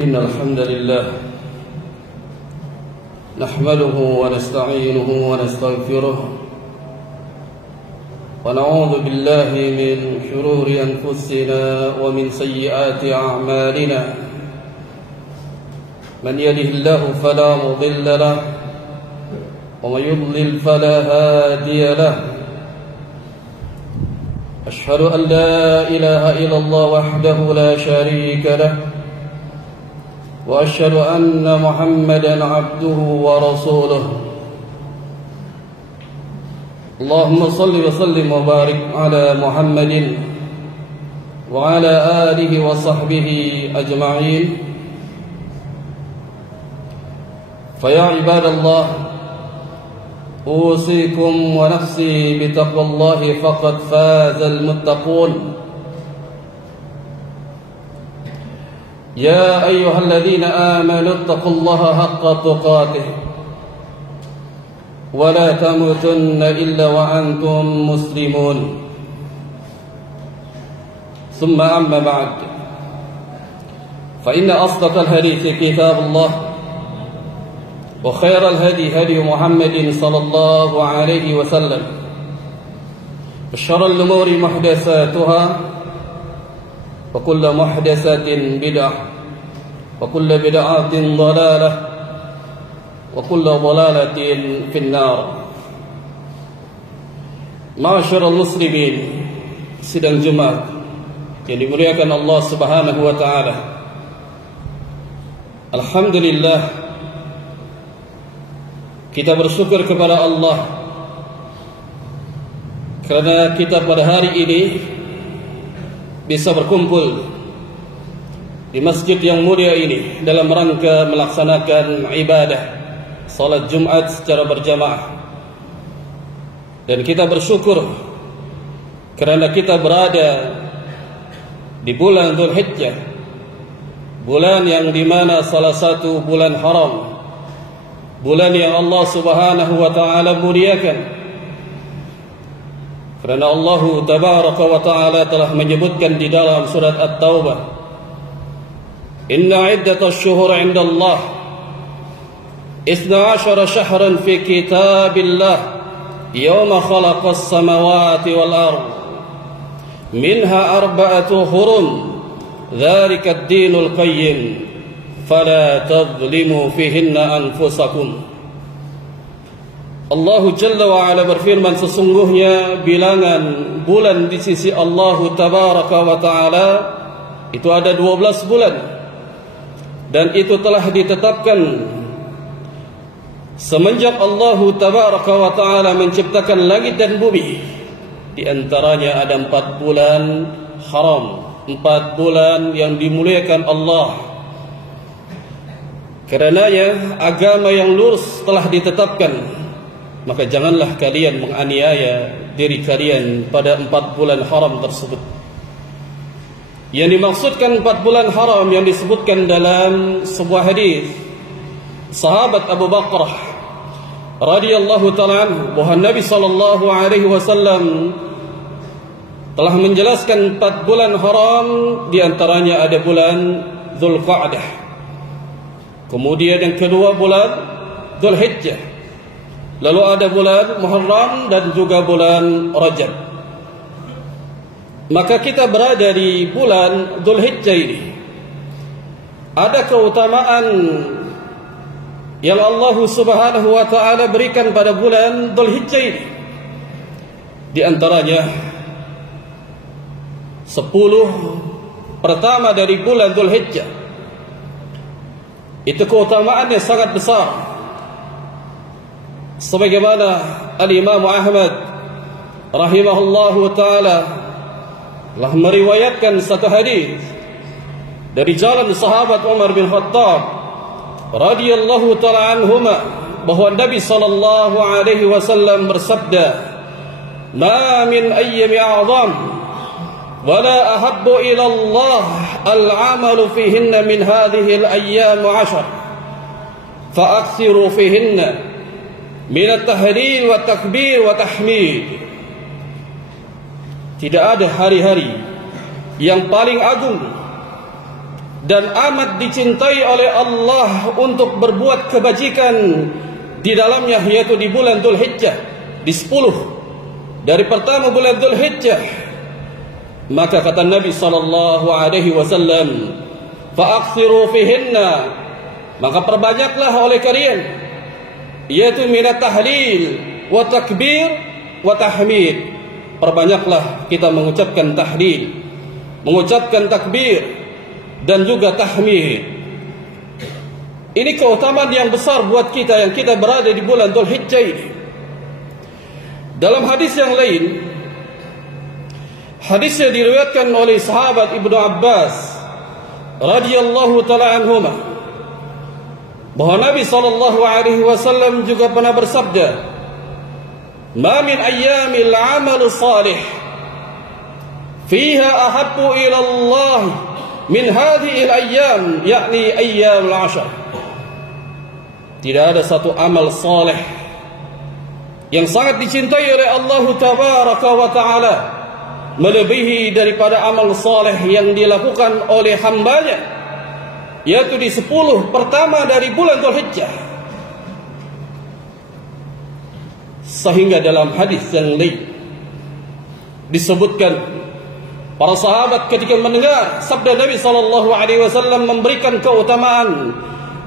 إن الحمد لله نحمده ونستعينه ونستغفره ونعوذ بالله من شرور أنفسنا ومن سيئات أعمالنا من يهده الله فلا مضل له ومن يضلل فلا هادي له أشهد أن لا إله إلا الله وحده لا شريك له وأشهد أن محمدا عبده ورسوله اللهم صل وسلم وبارك على محمد وعلى آله وصحبه أجمعين فيا عباد الله أوصيكم ونفسي بتقوى الله فقد فاز المتقون يا أيها الذين آمنوا اتقوا الله حق تقاته ولا تموتن إلا وأنتم مسلمون ثم أما بعد فإن أصدق الحديث كتاب الله وخير الهدي هدي محمد صلى الله عليه وسلم وشر الأمور محدثاتها وكل محدثة بدعة وكل بدعة ضلالة وكل ضلالة في النار. Ma'asyiral muslimin, sidang Jumat yang dimuliakan Allah Subhanahu wa taala. Alhamdulillah, kita bersyukur kepada Allah karena kita pada hari ini bisa berkumpul di masjid yang mulia ini dalam rangka melaksanakan ibadah salat Jumat secara berjamaah. Dan kita bersyukur kerana kita berada di bulan Dzulhijjah, bulan yang dimana salah satu bulan haram, bulan yang Allah Subhanahu wa taala muliakan. Kerana Allah Tabaraka wa taala telah menyebutkan di dalam surat At-Taubah, Inna iddatash shuhur 'inda Allah 12 shahran fi kitabillah yawma khalaqas samawati wal ard minha arba'atu hurum dzalika ad-dinul qayyim fala tadhlimu fihinna anfusakum. Allah Jalla wa Ala berfirman, sesungguhnya bilangan bulan di sisi Allah Tabaraka wa Ta'ala itu ada 12 bulan, dan itu telah ditetapkan semenjak Allah Tabaraka wa Ta'ala menciptakan langit dan bumi. Di antaranya ada 4 bulan haram, 4 bulan yang dimuliakan Allah. Karenanya agama yang lurus telah ditetapkan, maka janganlah kalian menganiaya diri kalian pada 4 bulan haram tersebut. Yang dimaksudkan 4 bulan haram yang disebutkan dalam sebuah hadis sahabat Abu Bakrah radhiyallahu ta'ala anhu, bahwa Nabi sallallahu alaihi wasallam telah menjelaskan 4 bulan haram, di antaranya ada bulan Dzulqa'dah, kemudian yang kedua bulan Dzulhijjah, lalu ada bulan Muharram dan juga bulan Rajab. Maka kita berada di bulan Dzulhijjah ini. Ada keutamaan yang Allah Subhanahu wa taala berikan pada bulan Dzulhijjah ini. Di antaranya 10 pertama dari bulan Dzulhijjah itu keutamaannya sangat besar. Sebagaimana Al-Imam Ahmad rahimahullahu ta'ala telah meriwayatkan satu hadis dari jalan sahabat Umar bin Khattab radhiyallahu ta'ala anhuma, bahwa Nabi sallallahu alaihi wasallam bersabda, "Ma min ayyami a'zam wa la ahabbu ila Allah al-'amalu fihinna min hadhihi al-ayyam 'ashar fa aktsiru fihinna min at-tahlil wa takbir wa tahmid." Tidak ada hari-hari yang paling agung dan amat dicintai oleh Allah untuk berbuat kebajikan di dalamnya, yaitu di bulan Dzulhijjah, di 10 dari pertama bulan Dzulhijjah. Maka kata Nabi sallallahu alaihi wasallam, fa'akthiru fihinna, maka perbanyaklah oleh kalian, yaitu minat tahlil wa takbir wa tahmid. Perbanyaklah kita mengucapkan tahlil, mengucapkan takbir, dan juga tahmid. Ini keutamaan yang besar buat kita yang kita berada di bulan Dzulhijjah ini. Dalam hadis yang lain, hadis yang diriwayatkan oleh sahabat Ibnu Abbas radhiyallahu taala anhuma, bahwa Nabi sallallahu alaihi wasallam juga pernah bersabda, "Ma min ayyamil 'amalu salih fiha ahabbu ila Allah min hadhihi al-ayyam, yakni ayyamul 'ashr." Tidak ada satu amal saleh yang sangat dicintai oleh Allah tabaraka wa taala melebihi daripada amal saleh yang dilakukan oleh hambanya, yaitu di 10 pertama dari bulan Dzulhijjah. Sehingga dalam hadis yang lain disebutkan, para sahabat ketika mendengar sabda Nabi sallallahu alaihi wasallam memberikan keutamaan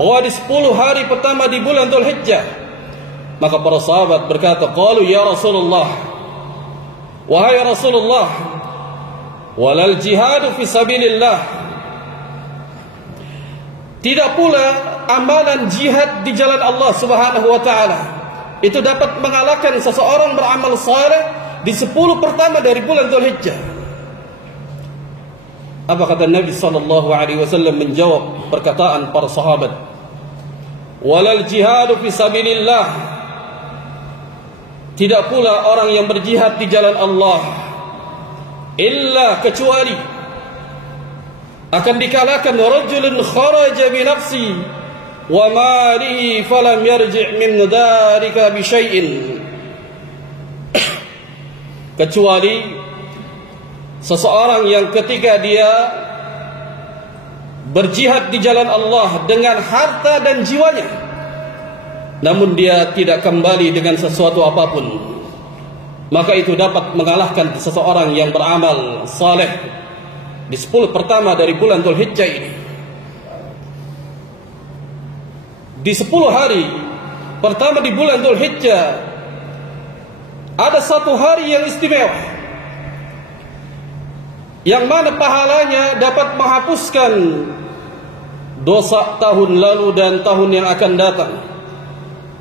bahwa di 10 hari pertama di bulan Dzulhijjah, maka para sahabat berkata, qalu ya Rasulullah, wahai Rasulullah, walal jihadu fi sabilillah, tidak pula amalan jihad di jalan Allah Subhanahu wa taala itu dapat mengalahkan seseorang beramal saleh di 10 pertama dari bulan Dzulhijjah. Apa kata Nabi sallallahu alaihi wasallam menjawab perkataan para sahabat? Walal jihadu fi sabilillah, tidak pula orang yang berjihad di jalan Allah illa kecuali akan dikalahkan rajulun kharaja bi nafsi wa malihi falam yarji' min dhalika bi syai'in, kecuali seseorang yang ketika dia berjihad di jalan Allah dengan harta dan jiwanya, namun dia tidak kembali dengan sesuatu apapun, maka itu dapat mengalahkan seseorang yang beramal saleh di 10 pertama dari bulan Dzulhijjah ini. Di 10 hari pertama di bulan Dzulhijjah ada satu hari yang istimewa, yang mana pahalanya dapat menghapuskan dosa tahun lalu dan tahun yang akan datang.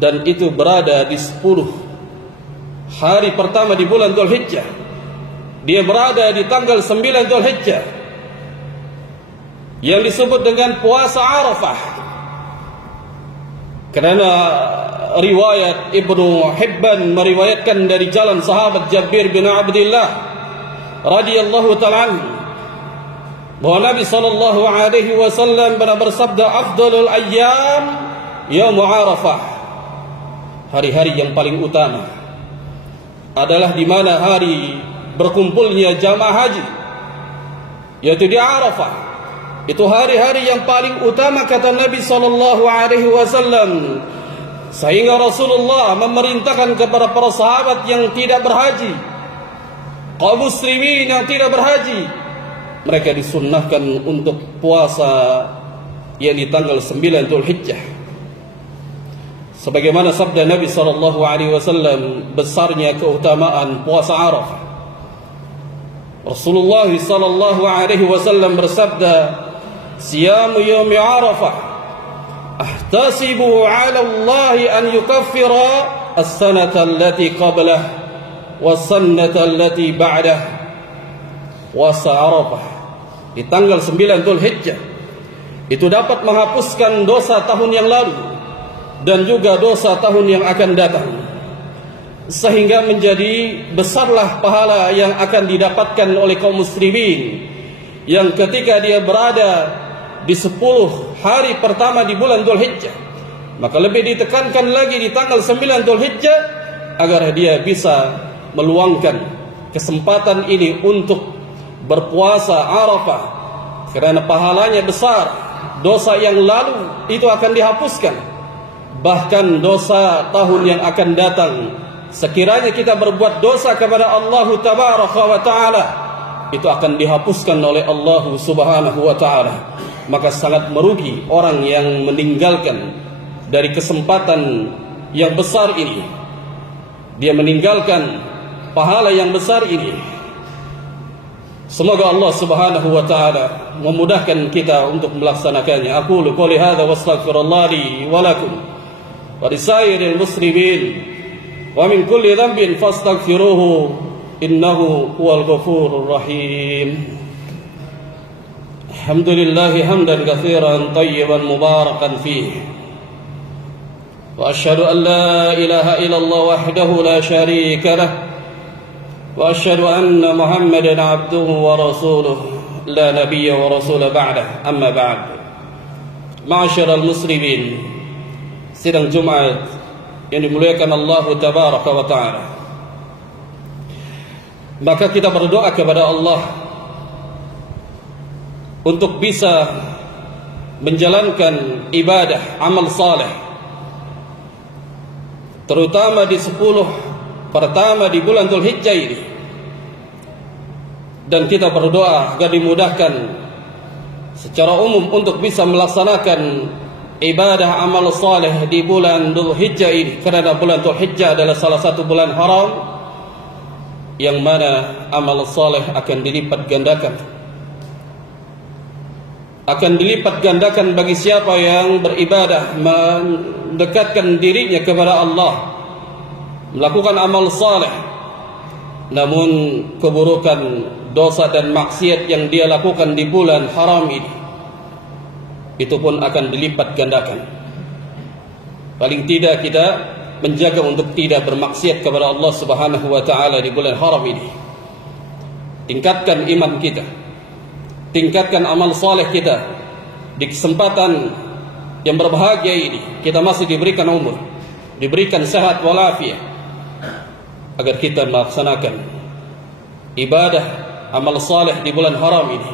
Dan itu berada di 10 hari pertama di bulan Dzulhijjah. Dia berada di tanggal 9 Dzulhijjah, yang disebut dengan puasa Arafah. Kerana riwayat Ibnu Hibban meriwayatkan dari jalan sahabat Jabir bin Abdullah radhiyallahu ta'ala anhu, bahwa Nabi sallallahu alaihi wasallam pernah bersabda, afdalul ayyam yaum Arafah, hari-hari yang paling utama adalah di mana hari berkumpulnya jamaah haji, yaitu di Arafah. Itu hari-hari yang paling utama, kata Nabi sallallahu alaihi wasallam, sehingga Rasulullah memerintahkan kepada para sahabat yang tidak berhaji, kaum muslimin yang tidak berhaji, mereka disunnahkan untuk puasa yang di tanggal 9 Dzulhijjah. Sebagaimana sabda Nabi sallallahu alaihi wasallam besarnya keutamaan puasa Arafah. Rasulullah sallallahu alaihi wasallam bersabda, siyamu yaumi Arafah ahtasibu 'ala Allah an yukaffira as-sanata allati qablah was-sanata allati ba'dah. Puasa Arafah di tanggal 9 Dzulhijjah itu dapat menghapuskan dosa tahun yang lalu dan juga dosa tahun yang akan datang, sehingga menjadi besarlah pahala yang akan didapatkan oleh kaum muslimin yang ketika dia berada di 10 hari pertama di bulan Dzulhijjah. Maka lebih ditekankan lagi di tanggal 9 Dzulhijjah agar dia bisa meluangkan kesempatan ini untuk berpuasa Arafah Kerana pahalanya besar, dosa yang lalu itu akan dihapuskan. Bahkan dosa tahun yang akan datang, sekiranya kita berbuat dosa kepada Allah Tabaraka wa Ta'ala, itu akan dihapuskan oleh Allah Subhanahu wa Ta'ala. Maka sangat merugi orang yang meninggalkan dari kesempatan yang besar ini. Dia meninggalkan pahala yang besar ini. Semoga Allah Subhanahu wa Ta'ala memudahkan kita untuk melaksanakannya. Aqulu qouli hadza wa astaghfirullah li wa lakum wa lisairil muslimin wa min kulli dhanbin fastaghfiruhu innahu huwal ghafurur rahim. Alhamdulillah hamdan katsiran tayyiban mubarakan fihi. Wa asyhadu an la ilaha illallah wahdahu la syarika lah. وأشهد أن محمدا عبده ورسوله لا نبي ورسول بعده أما بعد معاشر المسلمين sidang Jumat yang dimuliakan Allah Tabaraka wa Ta'ala. Maka kita berdoa kepada Allah untuk bisa menjalankan ibadah amal saleh, terutama di 10 pertama di bulan Dzulhijjah ini. Dan kita berdoa agar dimudahkan secara umum untuk bisa melaksanakan ibadah amal saleh di bulan Dzulhijjah ini. Kerana bulan Dzulhijjah adalah salah satu bulan haram yang mana amal saleh akan dilipat gandakan. Akan dilipat gandakan bagi siapa yang beribadah, mendekatkan dirinya kepada Allah, melakukan amal saleh, namun keburukan, dosa dan maksiat yang dia lakukan di bulan haram ini, itu pun akan dilipat gandakan. Paling tidak kita menjaga untuk tidak bermaksiat kepada Allah Subhanahu wa Ta'ala di bulan haram ini. Tingkatkan iman kita, tingkatkan amal saleh kita. Di kesempatan yang berbahagia ini, kita masih diberikan umur, diberikan sehat walafiat, agar kita melaksanakan ibadah amal saleh di bulan haram ini.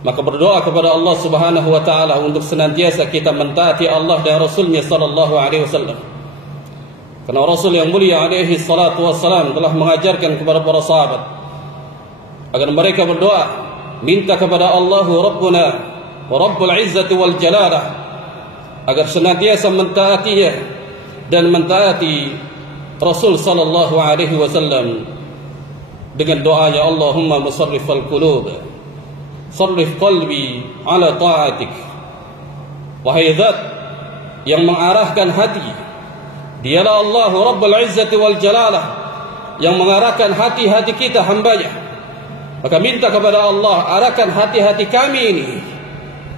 Maka berdoa kepada Allah Subhanahu wa Ta'ala untuk senantiasa kita mentaati Allah dan Rasulnya sallallahu alaihi wasallam. Karena Rasul yang mulia alaihi salatu wassalam telah mengajarkan kepada para sahabat agar mereka berdoa, minta kepada Allah Rabbuna wa Rabbul Izzati wal Jalalah, agar senantiasa mentaatinya dan mentaati Rasul sallallahu alaihi wasallam dengan doanya, Allahumma musarrifal qulub, sarrif qalbi ala ta'atik. Wahai zat yang mengarahkan hati, dialah Allah Rabbul Izzati wal Jalalah, yang mengarahkan hati-hati kita hambanya. Maka minta kepada Allah, arahkan hati-hati kami ini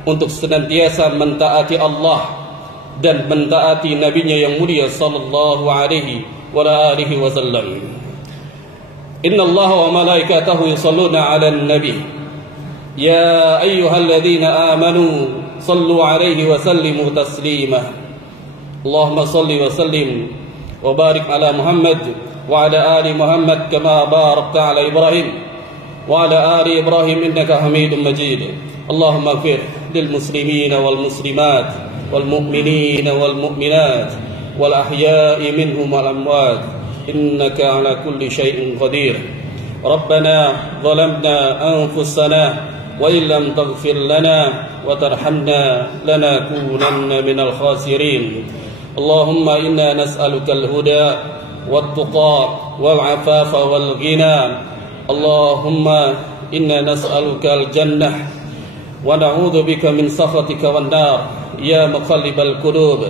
untuk senantiasa mentaati Allah dan mentaati nabinya yang mulia sallallahu alaihi wa alihi wasallam. Inna Allah wa malaikatahu yusalluna 'alan nabi ya ayyuhalladzina amanu sallu 'alaihi wa sallimu taslima. Allahumma salli wa sallim wa barik ala Muhammad wa ala ali Muhammad kama barakta ala Ibrahim wa ala ali Ibrahim innaka Hamidum Majid. Allahumma ighfir lil muslimina wal muslimat wal mu'minina wal mu'minat wal ahya'i minhum wal amwat إنك على كل شيء قدير. ربنا ظلمنا أنفسنا وإن لم تغفر لنا وترحمنا لنكونن من الخاسرين. اللهم إنا نسألك الهدى والتقى والعفاف والغنى. اللهم إنا نسألك الجنة ونعوذ بك من سخطك والنار. يا مقلب القلوب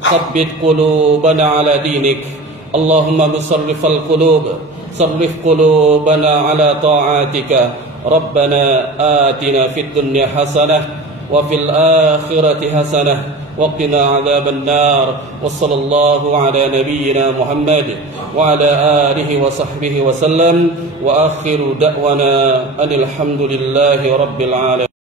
ثبت قلوبنا على دينك. اللهم مصرف القلوب صرف قلوبنا على طاعتك. ربنا آتنا في الدنيا حسنة وفي الآخرة حسنة وقنا عذاب النار. وصلى الله على نبينا محمد وعلى آله وصحبه وسلم. وآخر دعوانا أن الحمد لله رب العالمين.